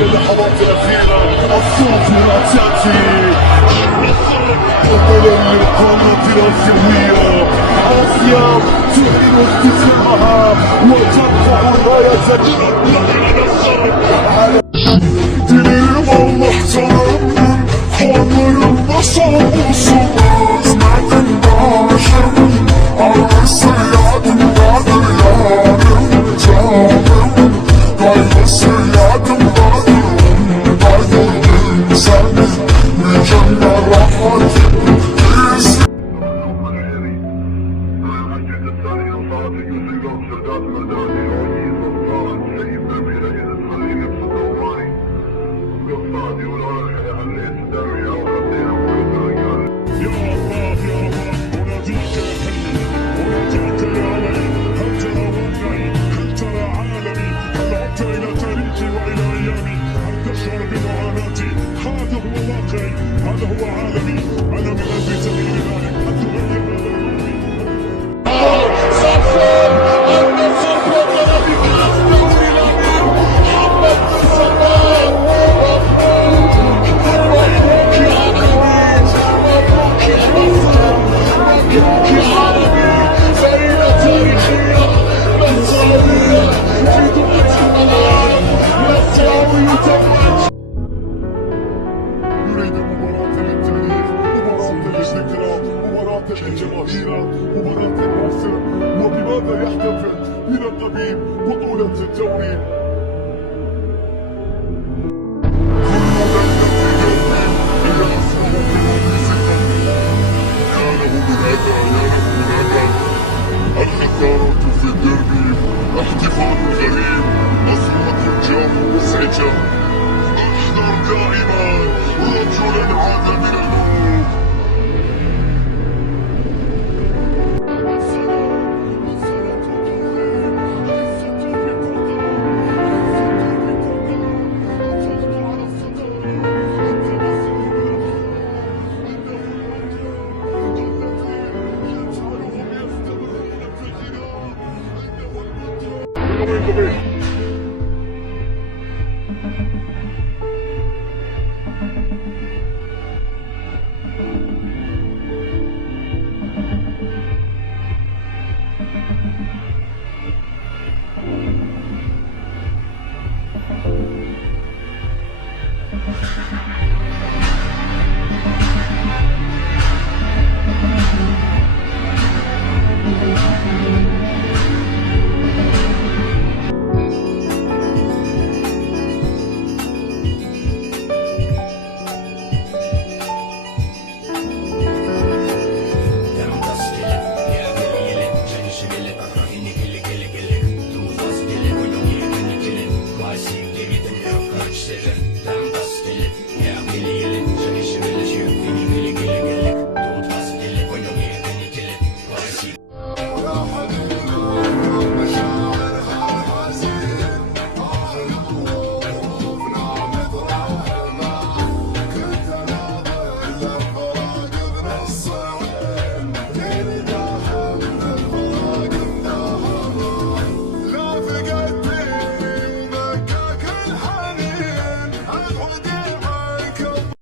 للحظات الأخيرة الصافرة تأتي بطلا للقارة الآسيوية. آسيا تعلن استسلامها وترفع راية النصر على دين المحترم قمر البشر وصماز معدن باشر على السياد القادر يا رجال قايد السياد القادر قايد الإنسان وجنة رحمة هذا هو عالمي. أنا من أجل تغيير ذلك أن تغير صفر النصر بطل بكأس دوري الأمير محمد بن سلمان. مبروك يا عالمي، مبروك يا مصر، مبروك يا عالمي. فريدة تاريخية نصراوية في دمية الملعب، نصراوي يتوج. نريد مباراة للتاريخ، مباراة للذكرى، مباراة للجماهير، مباراة المصر. وبماذا يحتفل بلقب بطولة الدوري؟ الخسارة في الديربي، احتفال غريب، أصوات الجو مزعجة. احذر دائما رجلا عاد من الموت. City.